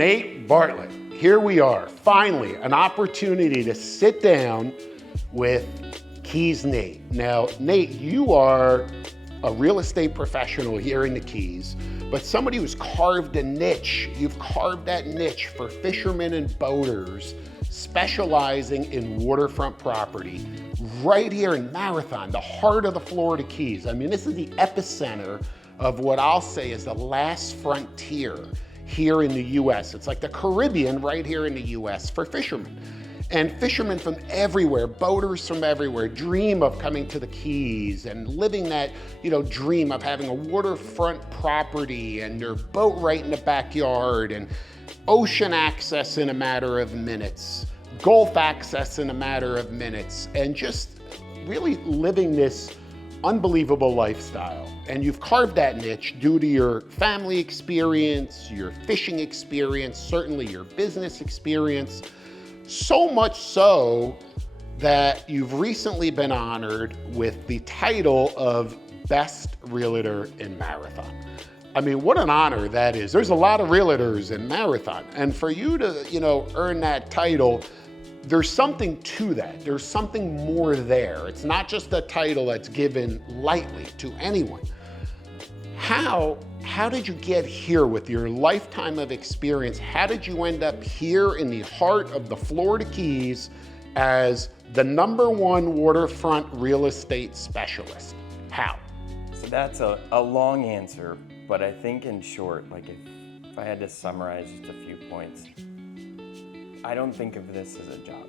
Nate Bartlett. Here we are, finally, an opportunity to sit down with Keys Nate. Now, Nate, you are a real estate professional here in the Keys, but somebody who's carved a niche. You've carved that niche for fishermen and boaters, specializing in waterfront property right here in Marathon, the heart of the Florida Keys. I mean, this is the epicenter of what I'll say is the last frontier here in the US. It's like the Caribbean right here in the US for fishermen. And fishermen from everywhere, boaters from everywhere, dream of coming to the Keys and living that, dream of having a waterfront property and their boat right in the backyard and ocean access in a matter of minutes, Gulf access in a matter of minutes, and just really living this unbelievable lifestyle. And you've carved that niche due to your family experience, your fishing experience, certainly your business experience. So much so that you've recently been honored with the title of Best Realtor in Marathon. I mean, what an honor that is. There's a lot of realtors in Marathon, and for you to, earn that title, there's something to that. There's something more there. It's not just a title that's given lightly to anyone. How did you get here with your lifetime of experience? How did you end up here in the heart of the Florida Keys as the #1 waterfront real estate specialist? How? So that's a long answer, but I think in short, if I had to summarize just a few points, I don't think of this as a job.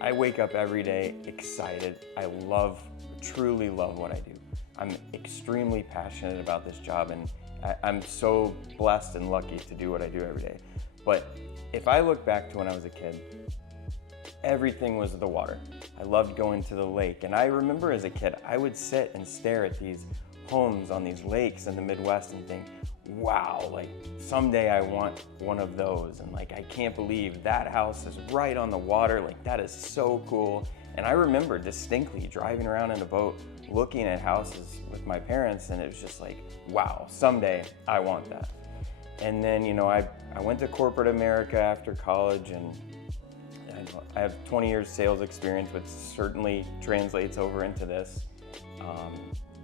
I wake up every day excited. I truly love what I do. I'm extremely passionate about this job, and I'm so blessed and lucky to do what I do every day. But if I look back to when I was a kid, everything was the water. I loved going to the lake, and I remember as a kid, I would sit and stare at these homes on these lakes in the Midwest and think, wow, someday I want one of those. And I can't believe that house is right on the water. That is so cool. And I remember distinctly driving around in a boat, looking at houses with my parents, and it was just wow, someday I want that. And then, I went to corporate America after college, and I have 20 years sales experience, which certainly translates over into this.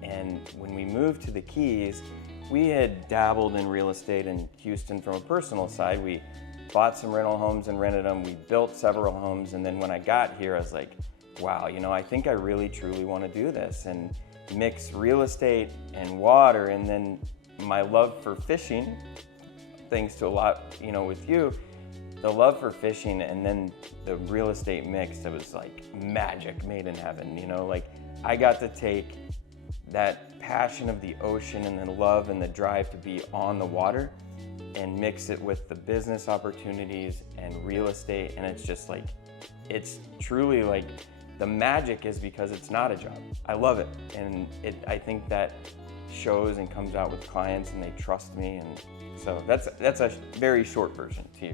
And when we moved to the Keys, we had dabbled in real estate in Houston from a personal side. We bought some rental homes and rented them. We built several homes. And then when I got here, I was like, wow, I think I really, truly want to do this and mix real estate and water. And then my love for fishing, thanks to a lot, with you, the love for fishing and then the real estate mix, it was magic made in heaven, I got to take that passion of the ocean and the love and the drive to be on the water and mix it with the business opportunities and real estate. And it's just it's truly the magic is because it's not a job. I love it. And I think that shows and comes out with clients, and they trust me. And so that's a very short version to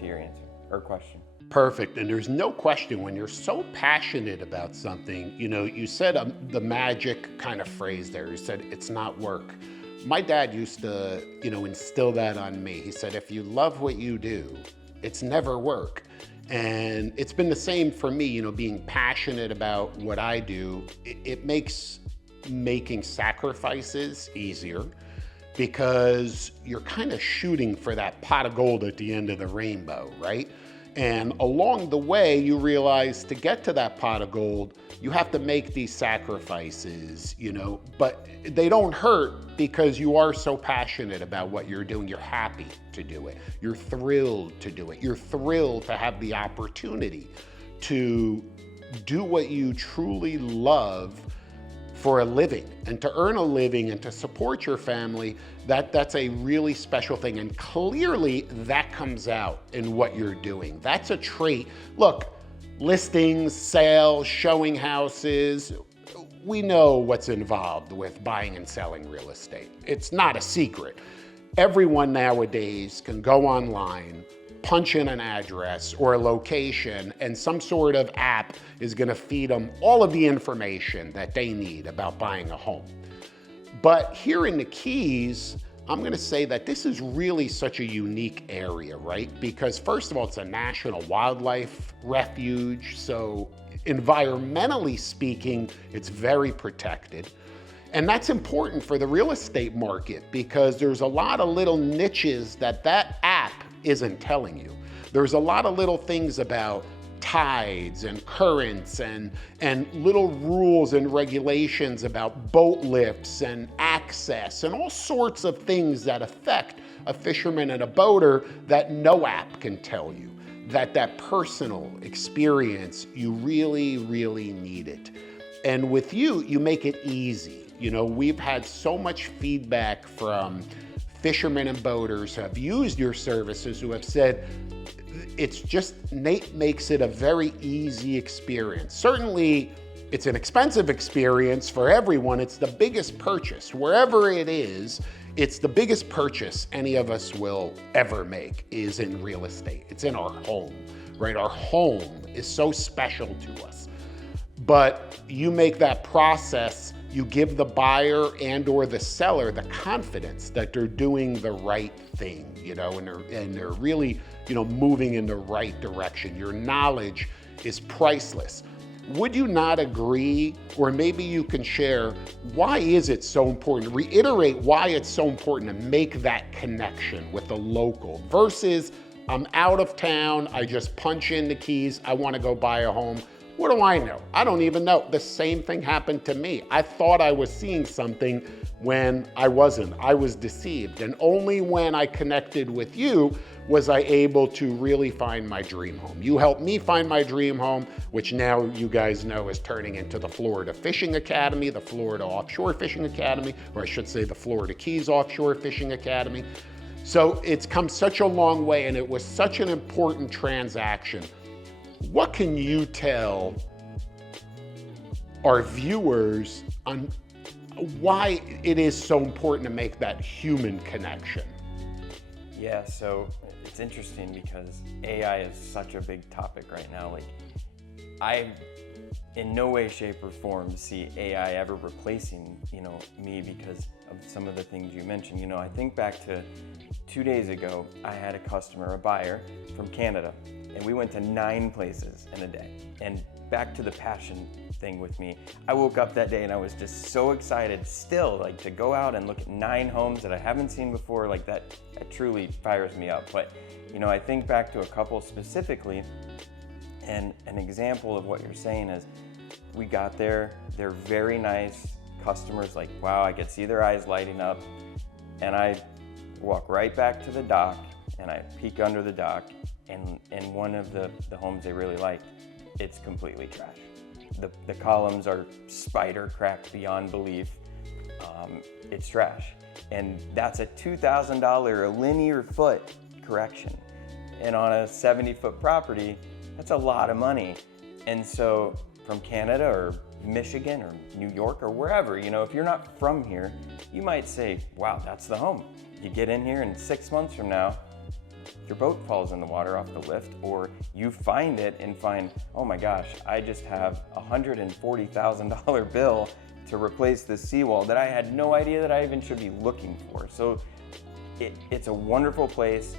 your answer or question. Perfect. And there's no question when you're so passionate about something, you said the magic kind of phrase there. You said it's not work. My dad used to, instill that on me. He said, if you love what you do, it's never work. And it's been the same for me, being passionate about what I do. It makes making sacrifices easier because you're kind of shooting for that pot of gold at the end of the rainbow, right? And along the way, you realize to get to that pot of gold, you have to make these sacrifices, but they don't hurt because you are so passionate about what you're doing. You're happy to do it. You're thrilled to do it. You're thrilled to have the opportunity to do what you truly love for a living and to earn a living and to support your family. That's a really special thing. And clearly that comes out in what you're doing. That's a trait. Look, listings, sales, showing houses, we know what's involved with buying and selling real estate. It's not a secret. Everyone nowadays can go online, punch in an address or a location, and some sort of app is gonna feed them all of the information that they need about buying a home. But here in the Keys, I'm gonna say that this is really such a unique area, right? Because first of all, it's a national wildlife refuge, so environmentally speaking, it's very protected. And that's important for the real estate market because there's a lot of little niches that app isn't telling you. There's a lot of little things about tides and currents and little rules and regulations about boat lifts and access and all sorts of things that affect a fisherman and a boater that no app can tell you. That personal experience, you really, really need it. And with you, you make it easy. You know, we've had so much feedback from fishermen and boaters who have used your services who have said, it's just, Nate makes it a very easy experience. Certainly, it's an expensive experience for everyone. It's the biggest purchase. Wherever it is, it's the biggest purchase any of us will ever make is in real estate. It's in our home, right? Our home is so special to us. But you make that process, you give the buyer and or the seller the confidence that they're doing the right thing, you know, and they're really, you know, moving in the right direction. Your knowledge is priceless. Would you not agree, or maybe you can share, why is it so important? Reiterate why it's so important to make that connection with the local versus I'm out of town, I just punch in the keys, I want to go buy a home. What do I know? I don't even know. The same thing happened to me. I thought I was seeing something when I wasn't. I was deceived. And only when I connected with you was I able to really find my dream home. You helped me find my dream home, which now you guys know is turning into the Florida Fishing Academy, the Florida Offshore Fishing Academy, or I should say the Florida Keys Offshore Fishing Academy. So it's come such a long way, and it was such an important transaction. What can you tell our viewers on why it is so important to make that human connection? Yeah, so it's interesting because AI is such a big topic right now. Like, I in no way, shape, or form see AI ever replacing, you know, me because of some of the things you mentioned. You know, I think back to 2 days ago, I had a customer, a buyer from Canada, and we went to 9 places in a day. And back to the passion thing with me, I woke up that day and I was just so excited still, like, to go out and look at 9 homes that I haven't seen before. Like, that truly fires me up. But, you know, I think back to a couple specifically, and an example of what you're saying is, we got there, they're very nice customers, like, wow, I could see their eyes lighting up. And I walk right back to the dock and I peek under the dock, and in one of the homes they really liked, it's completely trash. The columns are spider cracked beyond belief. It's trash. And that's a $2,000 a linear foot correction. And on a 70-foot property, that's a lot of money. And so from Canada or Michigan or New York or wherever, you know, if you're not from here, you might say, wow, that's the home. You get in here and 6 months from now, your boat falls in the water off the lift, or you find it and find, oh my gosh, I just have a $140,000 bill to replace this seawall that I had no idea that I even should be looking for. So it's a wonderful place,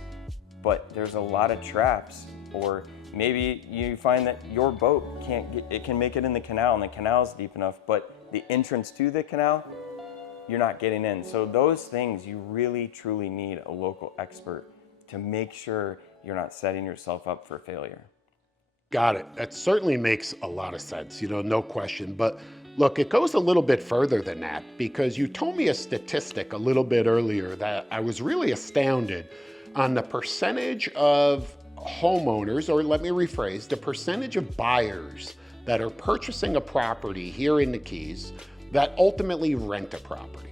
but there's a lot of traps. Or maybe you find that your boat can make it in the canal and the canal's deep enough, but the entrance to the canal, you're not getting in. So those things, you really truly need a local expert to make sure you're not setting yourself up for failure. Got it. That certainly makes a lot of sense, you know, no question. But look, it goes a little bit further than that, because you told me a statistic a little bit earlier that I was really astounded on the percentage of homeowners, or let me rephrase, the percentage of buyers that are purchasing a property here in the Keys that ultimately rent a property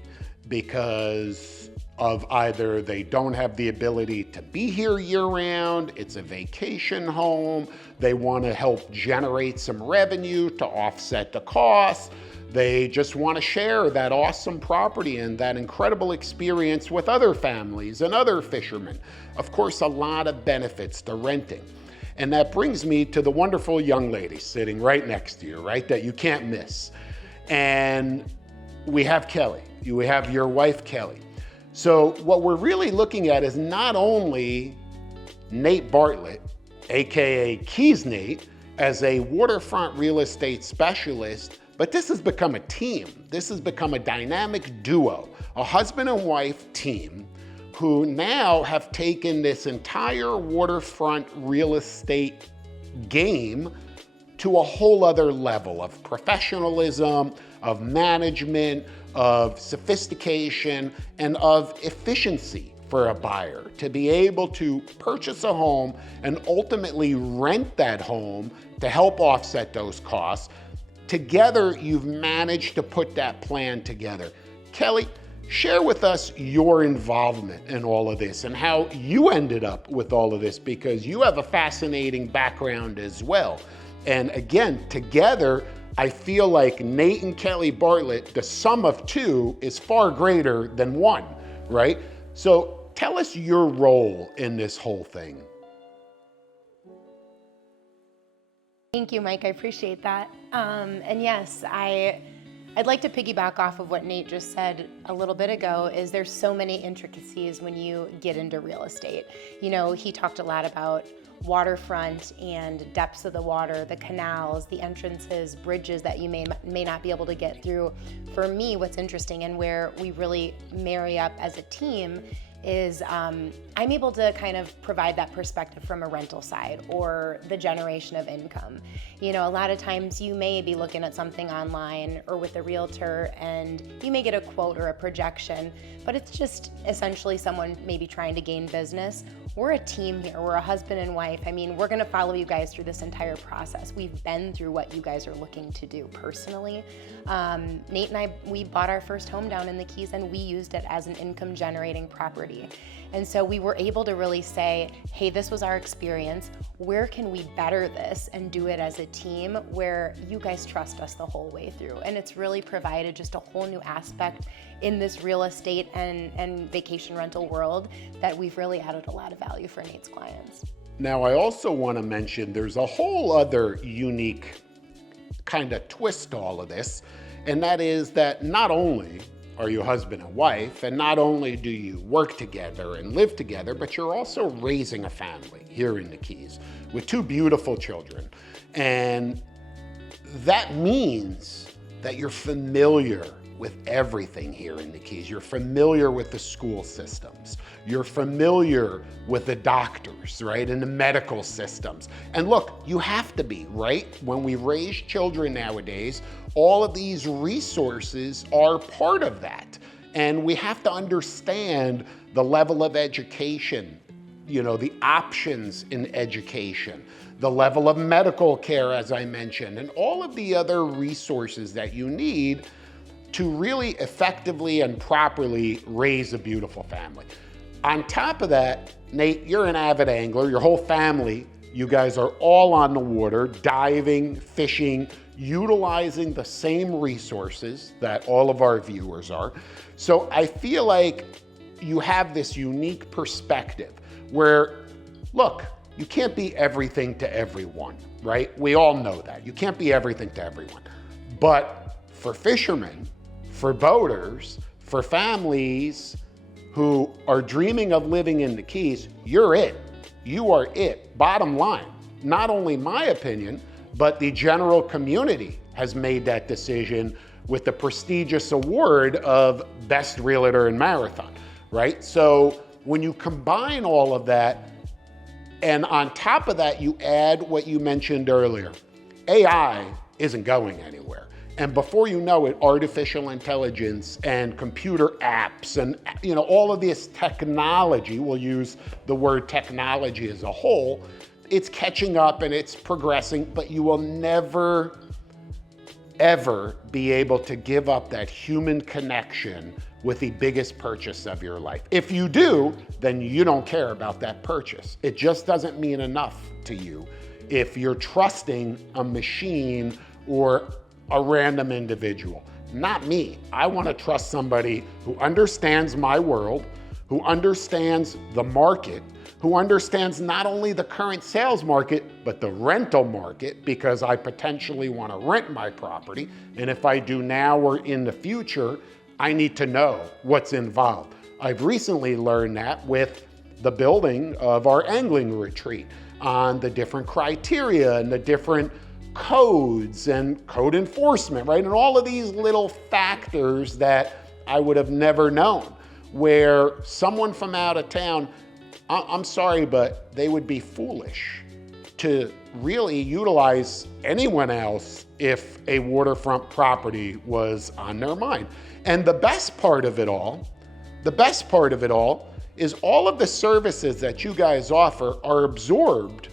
because of either they don't have the ability to be here year-round, it's a vacation home, they want to help generate some revenue to offset the costs, they just want to share that awesome property and that incredible experience with other families and other fishermen. Of course, a lot of benefits to renting. And that brings me to the wonderful young lady sitting right next to you, right, that you can't miss. And we have Kelly, you have your wife, Kelly. So what we're really looking at is not only Nate Bartlett, AKA Keys Nate, as a waterfront real estate specialist, but this has become a team. This has become a dynamic duo, a husband and wife team who now have taken this entire waterfront real estate game to a whole other level of professionalism, of management, of sophistication, and of efficiency for a buyer to be able to purchase a home and ultimately rent that home to help offset those costs. Together, you've managed to put that plan together. Kelly, share with us your involvement in all of this and how you ended up with all of this, because you have a fascinating background as well. And again, together, I feel like Nate and Kelly Bartlett, the sum of two is far greater than one, right? So tell us your role in this whole thing. Thank you, Mike. I appreciate that. And yes, I'd like to piggyback off of what Nate just said a little bit ago. Is there's so many intricacies when you get into real estate. You know, he talked a lot about waterfront and depths of the water, the canals, the entrances, bridges that you may not be able to get through. For me, what's interesting and where we really marry up as a team is I'm able to kind of provide that perspective from a rental side or the generation of income. You know, a lot of times you may be looking at something online or with a realtor and you may get a quote or a projection, but it's just essentially someone maybe trying to gain business. We're a team here. We're a husband and wife. I mean, we're going to follow you guys through this entire process. We've been through what you guys are looking to do personally. Nate and I, we bought our first home down in the Keys and we used it as an income generating property. And so we were able to really say, hey, this was our experience. Where can we better this and do it as a team where you guys trust us the whole way through? And it's really provided just a whole new aspect in this real estate and vacation rental world that we've really added a lot of value for Nate's clients. Now, I also want to mention there's a whole other unique kind of twist to all of this, and that is that not only are you husband and wife, and not only do you work together and live together, but you're also raising a family here in the Keys with two beautiful children. And that means that you're familiar with everything here in the Keys. You're familiar with the school systems. You're familiar with the doctors, right? And the medical systems. And look, you have to be, right? When we raise children nowadays, all of these resources are part of that. And we have to understand the level of education, you know, the options in education, the level of medical care, as I mentioned, and all of the other resources that you need to really effectively and properly raise a beautiful family. On top of that, Nate, you're an avid angler, your whole family, you guys are all on the water, diving, fishing, utilizing the same resources that all of our viewers are. So I feel like you have this unique perspective where, look, you can't be everything to everyone, right? We all know that. You can't be everything to everyone. But for fishermen, for boaters, for families who are dreaming of living in the Keys, you're it. You are it. Bottom line, not only my opinion, but the general community has made that decision with the prestigious award of Best Realtor in Marathon, right? So when you combine all of that, and on top of that, you add what you mentioned earlier, AI isn't going anywhere. And before you know it, artificial intelligence and computer apps and, you know, all of this technology, we'll use the word technology as a whole, it's catching up and it's progressing, but you will never, ever be able to give up that human connection with the biggest purchase of your life. If you do, then you don't care about that purchase. It just doesn't mean enough to you if you're trusting a machine or a random individual. Not me. I want to trust somebody who understands my world, who understands the market, who understands not only the current sales market, but the rental market, because I potentially want to rent my property. And if I do now or in the future, I need to know what's involved. I've recently learned that with the building of our angling retreat on the different criteria and the different codes and code enforcement, right? And all of these little factors that I would have never known, where someone from out of town, I'm sorry, but they would be foolish to really utilize anyone else if a waterfront property was on their mind. And the best part of it all is all of the services that you guys offer are absorbed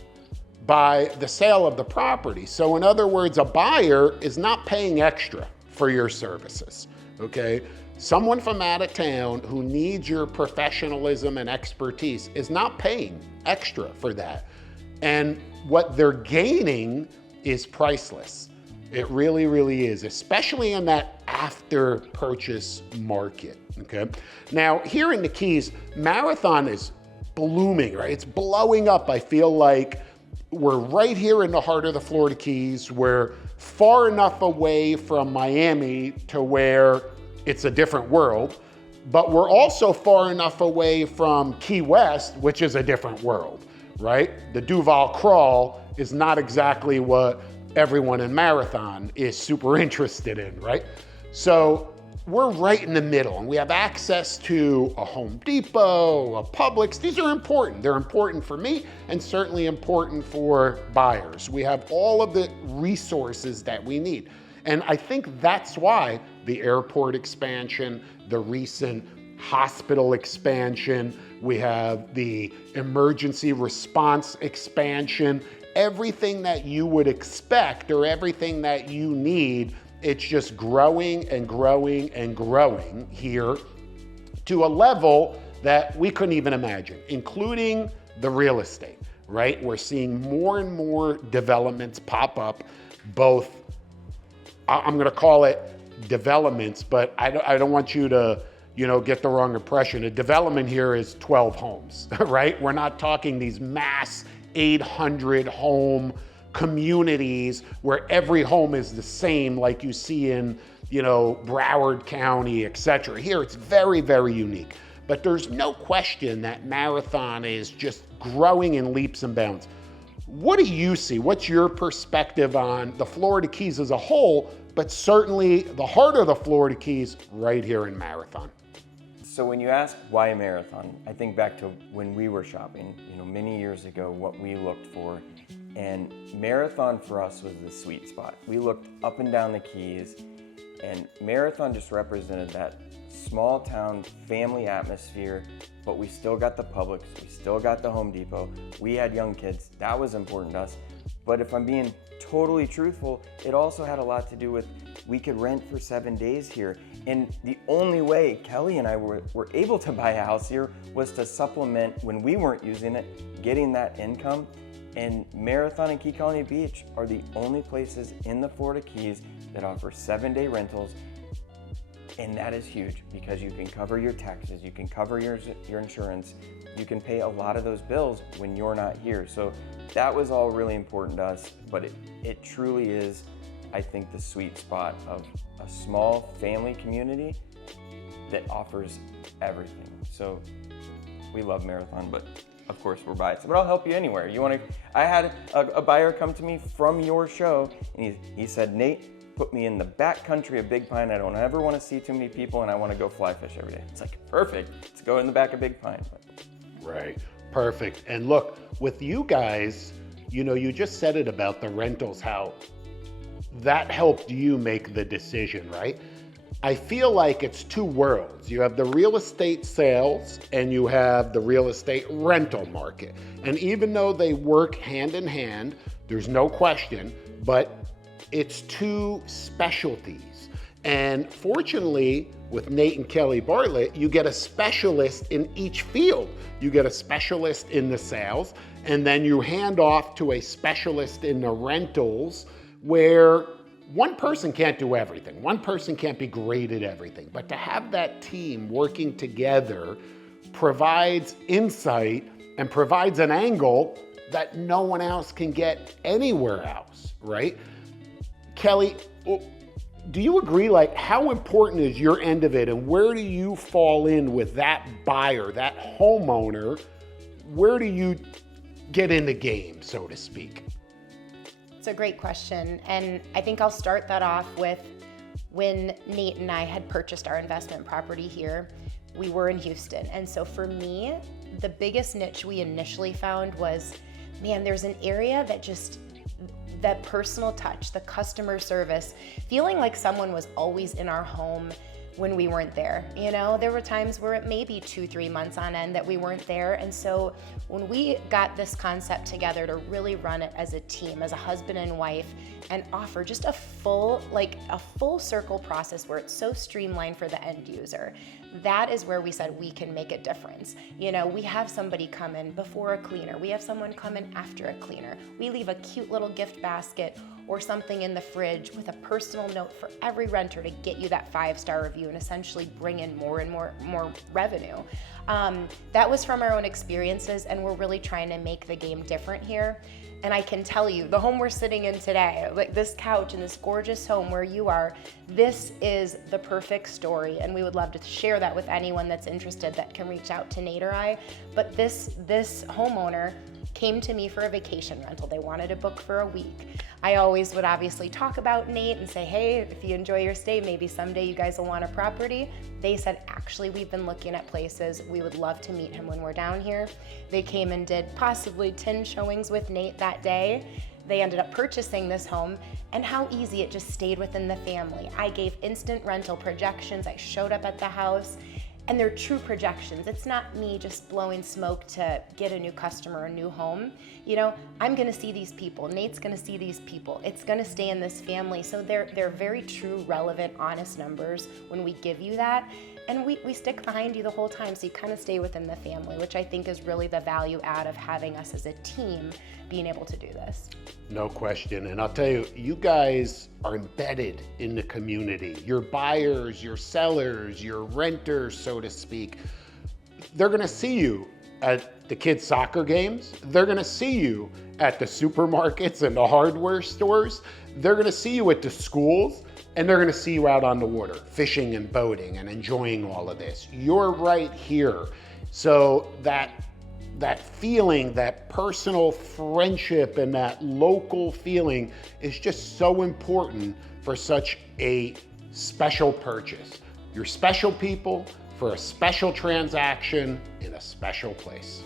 by the sale of the property. So in other words, a buyer is not paying extra for your services, okay? Someone from out of town who needs your professionalism and expertise is not paying extra for that. And what they're gaining is priceless. It really, really is, especially in that after purchase market, okay? Now, here in the Keys, Marathon is blooming, right? It's blowing up. I feel like we're right here in the heart of the Florida Keys. We're far enough away from Miami to where it's a different world, but we're also far enough away from Key West, which is a different world, right? The Duval Crawl is not exactly what everyone in Marathon is super interested in, right? So we're right in the middle, and we have access to a Home Depot, a Publix. These are important. They're important for me and certainly important for buyers. We have all of the resources that we need. And I think that's why the airport expansion, the recent hospital expansion, we have the emergency response expansion, everything that you would expect or everything that you need, it's just growing and growing and growing here to a level that we couldn't even imagine, including the real estate, right? We're seeing more and more developments pop up, both, I'm gonna call it developments, but I don't want you to, get the wrong impression. A development here is 12 homes, right? We're not talking these mass 800 home communities where every home is the same like you see in, Broward County, et cetera. Here it's very, very unique. But there's no question that Marathon is just growing in leaps and bounds. What do you see? What's your perspective on the Florida Keys as a whole, but certainly the heart of the Florida Keys right here in Marathon? So when you ask why Marathon, I think back to when we were shopping, many years ago, what we looked for. And Marathon for us was the sweet spot. We looked up and down the Keys, and Marathon just represented that small town family atmosphere, but we still got the Publix, we still got the Home Depot, we had young kids, that was important to us. But if I'm being totally truthful, it also had a lot to do with we could rent for 7 days here. And the only way Kelly and I were able to buy a house here was to supplement, when we weren't using it, getting that income. And Marathon and Key Colony Beach are the only places in the Florida Keys that offer 7-day rentals. And that is huge because you can cover your taxes, you can cover your insurance, you can pay a lot of those bills when you're not here. So that was all really important to us, but it truly is, I think, the sweet spot of a small family community that offers everything. So we love Marathon, but of course we're biased, but I'll help you anywhere. I had a buyer come to me from your show, and he said, Nate, put me in the back country of Big Pine. I don't ever want to see too many people, and I want to go fly fish every day. It's like, perfect, let's go in the back of Big Pine. Right, perfect. And look, with you guys, you just said it about the rentals, how that helped you make the decision, right? I feel like it's two worlds. You have the real estate sales and you have the real estate rental market. And even though they work hand in hand, there's no question, but it's two specialties. And fortunately, with Nate and Kelly Bartlett, you get a specialist in each field. You get a specialist in the sales, and then you hand off to a specialist in the rentals, where one person can't do everything. One person can't be great at everything. But to have that team working together provides insight and provides an angle that no one else can get anywhere else, right? Kelly, do you agree, like, how important is your end of it, and where do you fall in with that buyer, that homeowner? Where do you get in the game, so to speak? It's a great question. And I think I'll start that off with when Nate and I had purchased our investment property here, we were in Houston. And so for me, the biggest niche we initially found was, man, there's an area that just, that personal touch, the customer service, feeling like someone was always in our home when we weren't there. You know, there were times where it may be 2-3 months on end that we weren't there. And so when we got this concept together to really run it as a team, as a husband and wife, and offer just a full circle process where it's so streamlined for the end user, that is where we said we can make a difference. You know, we have somebody come in before a cleaner, we have someone come in after a cleaner, we leave a cute little gift basket or something in the fridge with a personal note for every renter to get you that 5-star review and essentially bring in more and more revenue. That was from our own experiences, and we're really trying to make the game different here. And I can tell you, the home we're sitting in today, like this couch in this gorgeous home where you are, this is the perfect story. And we would love to share that with anyone that's interested that can reach out to Nate or I. But this homeowner came to me for a vacation rental. They wanted to book for a week. I always would obviously talk about Nate and say, hey, if you enjoy your stay, maybe someday you guys will want a property. They said, actually, we've been looking at places. We would love to meet him when we're down here. They came and did possibly 10 showings with Nate that day. They ended up purchasing this home, and how easy it just stayed within the family. I gave instant rental projections. I showed up at the house, and they're true projections. It's not me just blowing smoke to get a new customer, a new home. You know, I'm gonna see these people, Nate's gonna see these people. It's gonna stay in this family. So they're very true, relevant, honest numbers when we give you that. And we stick behind you the whole time, so you kind of stay within the family, which I think is really the value add of having us as a team being able to do this. No question. And I'll tell you, you guys are embedded in the community. Your buyers, your sellers, your renters, so to speak, they're gonna see you at the kids' soccer games. They're gonna see you at the supermarkets and the hardware stores. They're gonna see you at the schools, and they're gonna see you out on the water, fishing and boating and enjoying all of this. You're right here. So that feeling, that personal friendship and that local feeling is just so important for such a special purchase. You're special people for a special transaction in a special place.